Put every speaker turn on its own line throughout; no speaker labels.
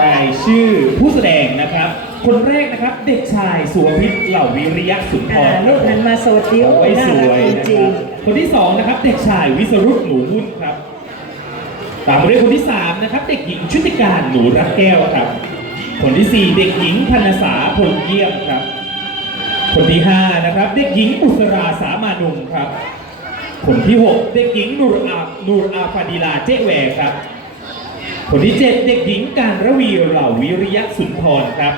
รายชื่อผู้แสดงนะครับ คนแรกนะครับเด็กชายสุวพิษเหล่าวิริยะสุนท
อ่ารรูปนั้นมาโซเชียล
ไว้
น่า
ส
รัก
วย
จ
นะ
ริ
ค
ง
รับคนที่สองนะครับเด็กชายวิสรุตหนูวุ่นครับ ตามมาด้วยคนที่สามนะครับเด็กหญิงชุติการหนูรักแก้วครับ คนที่สี่เด็กหญิงพันษาพลเยี่ยมครับ คนที่ห้านะครับเด็กหญิงอุสราสามานุมครับ คนที่หกเด็กหญิงนูรอานูรอาฟาดีลาเจ๊แหวกครับ คนที่เจ็ดเด็กหญิงการระวีเหล่าวิริยะสุนทรครับ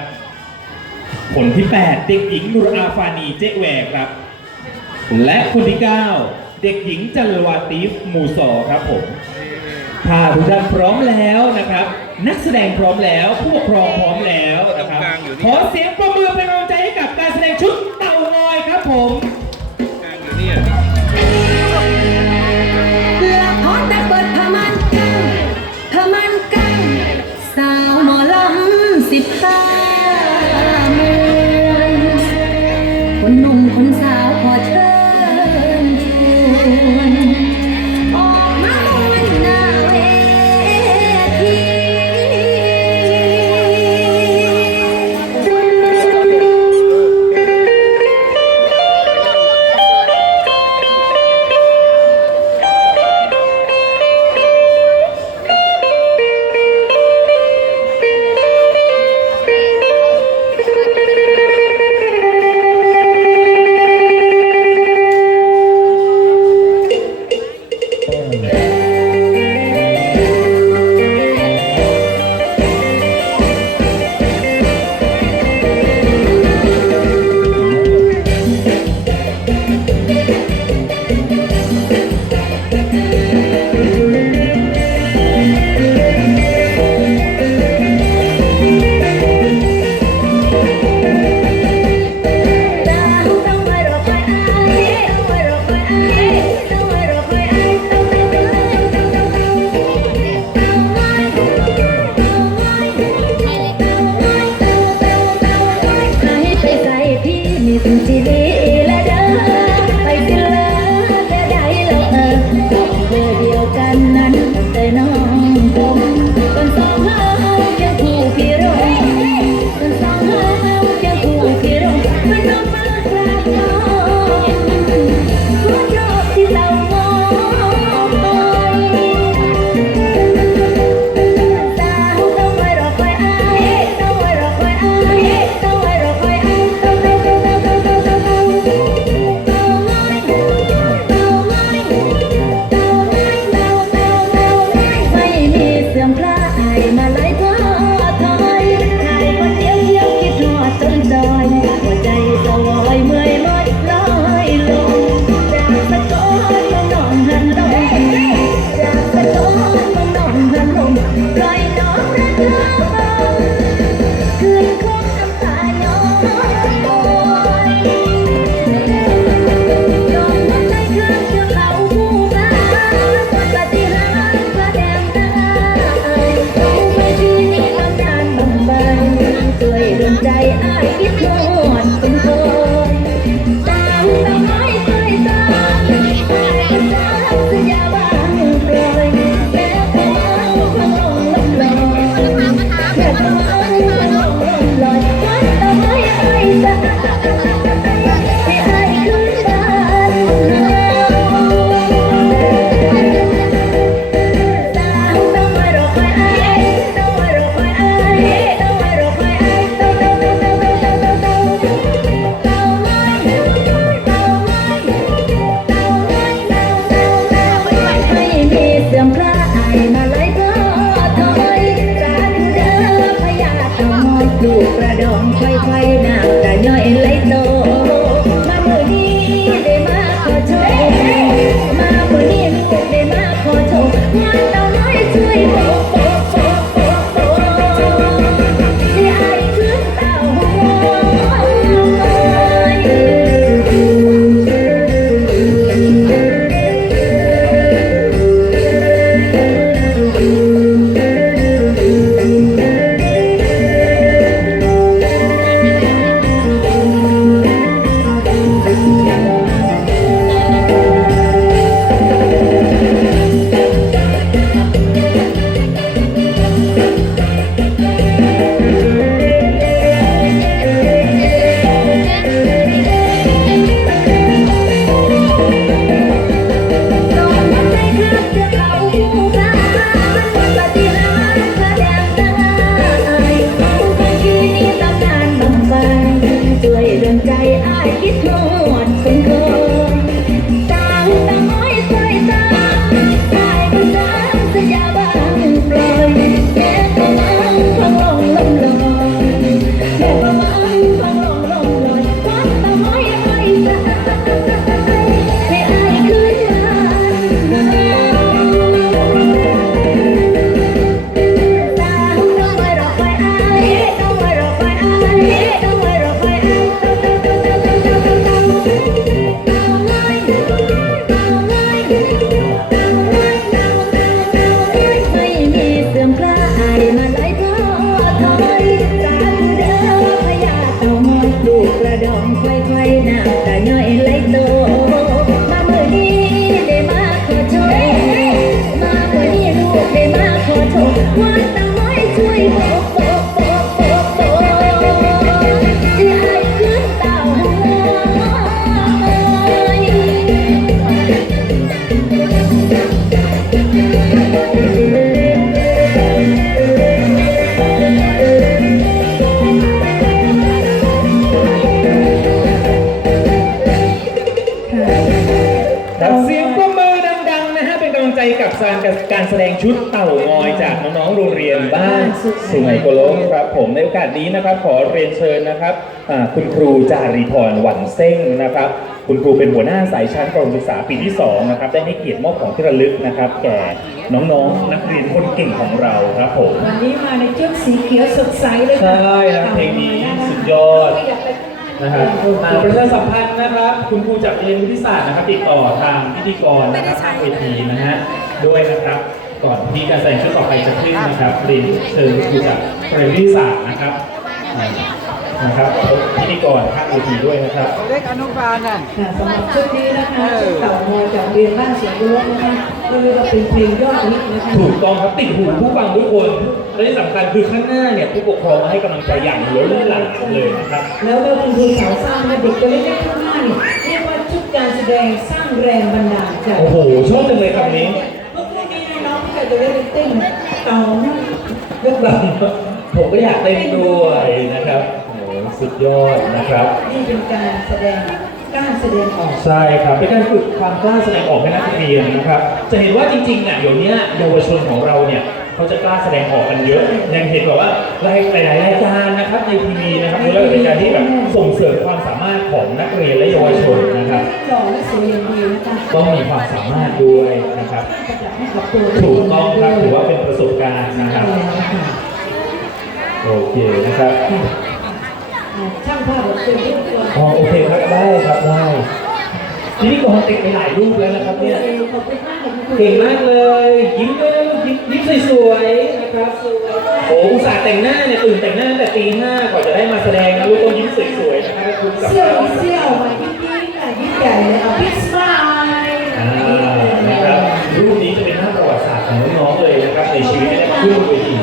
คนที่8เด็กหญิงนุรอาฟานีเจ๊แหวกครับ และคนที่9เด็กหญิงจัลวาตีฟมูซอครับผมถ้าทุกท่านพร้อมแล้วนะครับ นักแสดงพร้อมแล้วผู้ปกครองพร้อมแล้วนะครับ
กลางอยู่นี่
ขอเสียงประมือเป็นกำลังใจให้กับการแสดงชุด ค
น
สาวขอเชิญชวน ดงชุดเต่างอย
จากน้องๆโรงเรียนบ้านสุไหงโกลกครับผมในโอกาสนี้นะครับขอเรียนเชิญนะครับอ่าคุณครูจารีพรหวันเส้งนะครับ คุณครูเป็นหัวหน้าสายชั้นประถมศึกษาปีที่2นะครับได้ให้เกียรติมอบของที่ระลึกนะครับ แก่น้องๆนักเรียนคนเก่งของเราครับผม
วันนี้มาในชุดสีเขียวสดใสเลยค่ะ
ใช่ครับเพลงนี้สุดยอด
ขยับไปข้างหน้า
นะครับอ่าประชาสัมพันธ์นะครับ คุณครูจากโรงเรียนวุฒิศาสตร์นะครับ ติดต่อทางพิธีกรนะครับทางเวทีนะฮะ ด้วยนะครับ ก่อนที่การแสดงชุดต่อไปจะขึ้นนะครับเรียนเชิญคุณครูจากโรงเรียนวุฒิศาสตร์นะครับอ่านะครับพิธีกรทางเวทีด้วยนะครับ
เล็กอนุบาลน่ะ
ค่ะสำหรับชุดนี้นะคะชุดเต่างอยจากเรียนบ้านเสียงรั้วนะคะก็เรียกว่าเป็นเพลงยอดฮิตนะคะ
ถูกต้องครับติดหูผู้ฟังทุกคนและที่สำคัญคือข้างหน้าเนี่ยผู้ปกครองมาให้กำลังใจอย่างล้นหลามเลยนะครับ
แล้วก็คุณครูสาวสร้างให้เด็กตัวเล็กๆข้างหน้าเนี่ยเรียกว่าชุดการแสดงสร้างแรงบันดาลใจ
โอ้โหชอบจังเลยคำนี้
เมื่อกี้นี้น้องๆที่ ตัวเล็กๆเต้นเต่ามากยก
แบ
แบบบ
ผมก็อยากเต้นด้วยนะครับโอ้โหสุดยอดนะครับ
นี่เป็นการแสดงกล้ารแสดงออก
ใช่ครับเป็นการฝึกความกล้าแสดงออกให้นักเรียนนะครับ จะเห็นว่าจริงๆเนี่ยเดี๋ยวนี้เยาวชนของเราเนี่ยเขาจะกล้าแสดงออกกันเยอะยังเห็นแบบว่ารายหลายๆรายการนะครับในทีวีนะครับแล้วก็เป็นการที่แบบส่งเสริมความสามารถ ของนักเรียนและเยาวชนนะครับ
หล่อและสวยอย่างดีนะคะ
ต้องมีความสามารถด้วยนะครับ
ประดับให้กับตัว
ถูกต้องครับถือว่าเป็นประสบการณ์นะครับ
ใช่แล้วค่ะ
โอเคนะครับ
ช่างภาพแบบเป็นทุกคน
อ๋อโอเคครับได้ครับได้ทีนี้กรติดไปหลายรูปแล้วนะครับเนี่ย
ขอบคุณมากค่ะคุณครู
เก่งมากเลยยิ้มเลย ยิ้มสวยๆนะครับสวยโอ้อุตส่าห์แต่งหน้าเนี่ยตื่นแต่งหน้าแต่ตีห้าก่อนจะได้มาแสดงนะลูกต้องยิ้มสวยๆนะครับคุณกับ
เซี่ยว
เซี่ยวม
ายิ้มยิ้มอะยิ้มใหญ่เลยเอาพิซมาอ่นะครับ
รูปนี้จะเป็นหน้าประวัติศา
ส
ตร์ของน้องๆเลยนะครับในชีวิตได้ขึ้นเวที